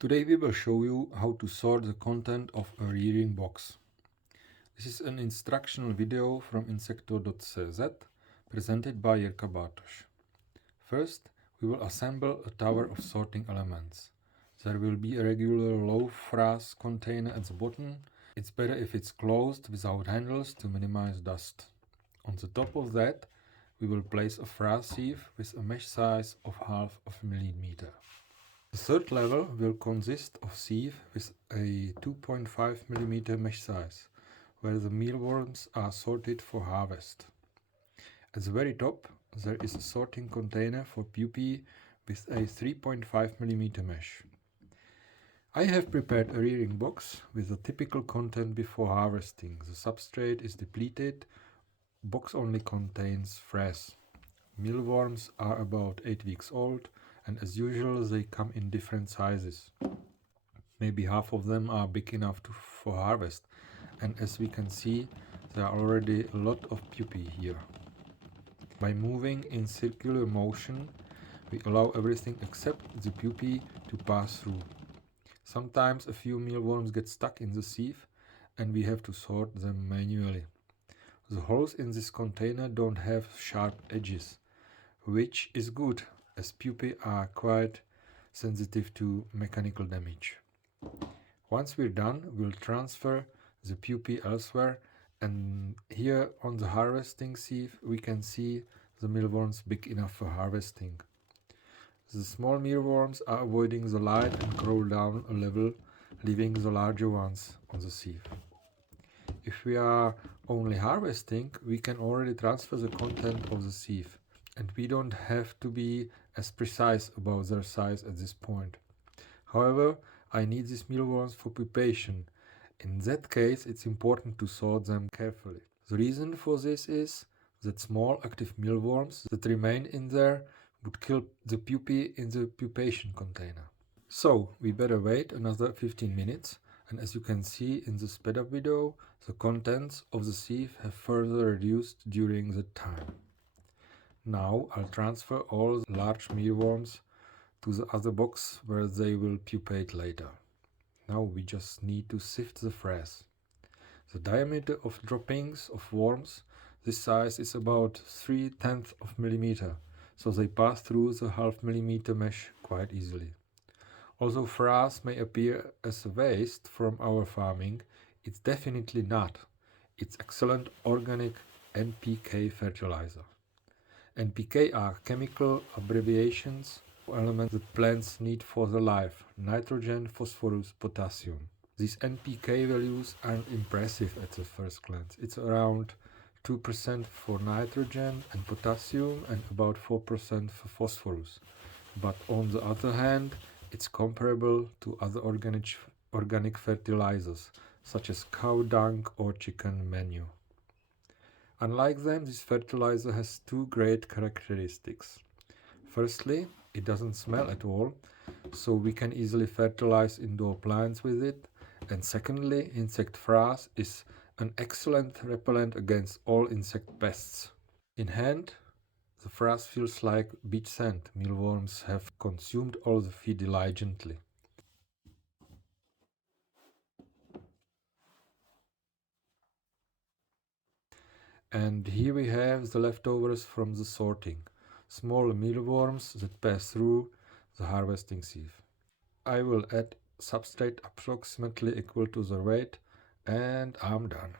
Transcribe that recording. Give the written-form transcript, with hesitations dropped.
Today we will show you how to sort the content of a rearing box. This is an instructional video from Insecto.cz presented by Jirka Bartoš. First, we will assemble a tower of sorting elements. There will be a regular low frass container at the bottom. It's better if it's closed without handles to minimize dust. On the top of that, we will place a frass sieve with a mesh size of 0.5 mm. The third level will consist of sieve with a 2.5 mm mesh size, where the mealworms are sorted for harvest. At the very top, there is a sorting container for pupae with a 3.5 mm mesh. I have prepared a rearing box with the typical content before harvesting. The substrate is depleted. Box only contains frass. Mealworms are about 8 weeks old, and as usual they come in different sizes. Maybe half of them are big enough for harvest, and as we can see, there are already a lot of pupae here. By moving in circular motion, we allow everything except the pupae to pass through. Sometimes a few mealworms get stuck in the sieve, and we have to sort them manually. The holes in this container don't have sharp edges, which is good, as pupae are quite sensitive to mechanical damage. Once we're done, we'll transfer the pupae elsewhere, and here on the harvesting sieve we can see the mealworms big enough for harvesting. The small mealworms are avoiding the light and crawl down a level, leaving the larger ones on the sieve. If we are only harvesting, we can already transfer the content of the sieve, and we don't have to be as precise about their size at this point. However, I need these mealworms for pupation. In that case, it's important to sort them carefully. The reason for this is that small active mealworms that remain in there would kill the pupae in the pupation container. So we better wait another 15 minutes, and as you can see in the sped up video, the contents of the sieve have further reduced during the time. Now I'll transfer all the large mealworms to the other box where they will pupate later. Now we just need to sift the frass. The diameter of droppings of worms this size is about 0.3 mm, so they pass through the 0.5 mm mesh quite easily. Although frass may appear as a waste from our farming, it's definitely not. It's excellent organic NPK fertilizer. NPK are chemical abbreviations for elements that plants need for their life: nitrogen, phosphorus, potassium. These NPK values aren't impressive at the first glance. It's around 2% for nitrogen and potassium and about 4% for phosphorus. But on the other hand, it's comparable to other organic fertilizers, such as cow dung or chicken manure. Unlike them, this fertilizer has two great characteristics. Firstly, it doesn't smell at all, so we can easily fertilize indoor plants with it. And secondly, insect frass is an excellent repellent against all insect pests. In hand, the frass feels like beach sand. Mealworms have consumed all the feed diligently. And here we have the leftovers from the sorting. Small mealworms that pass through the harvesting sieve. I will add substrate approximately equal to the weight, and I'm done.